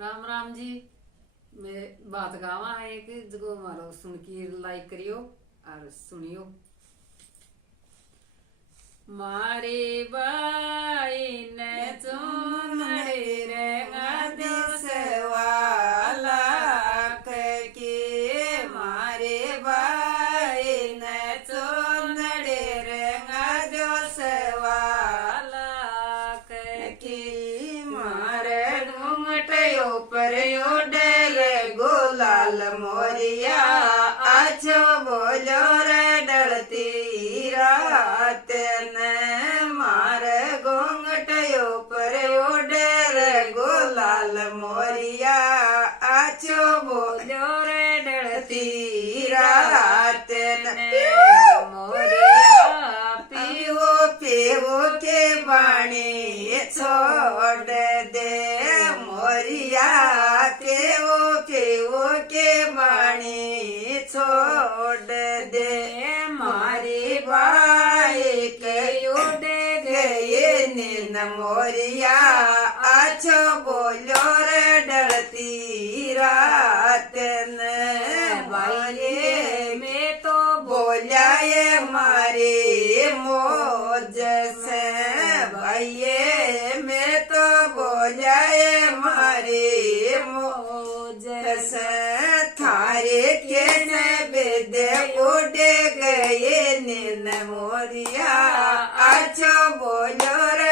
राम राम जी। मैं बात गावा है कि जगो मारो सुन की लाइक करियो और सुनियो। मारे बाई ने चुनड़े रेंगा दिसवाला के मारे बाई ने चुनड़े रेंगा दिसवाला के मारे घूंघटयो पर उड़ेल गुलाल मोरिया आछो बोलो रे डलती रात ने मारे घूंघटयो पर उड़ेल गुलाल मोरिया आछो बोलो रे डलती रात ने मोरिया पीवो पीवो के बाणी छोड़ दे मोरिया केवो केवो के बाणी छोड़ दे मारी बाई के उड़े गए नीन मोरिया आछो बोलो रे डरती रात ने भाई में तो बोला ये मारी मौज से भाई में तो बोला ये मारी मौज से थारे के नैवेद उड़ गए नीन मोरिया आछो बोलो रे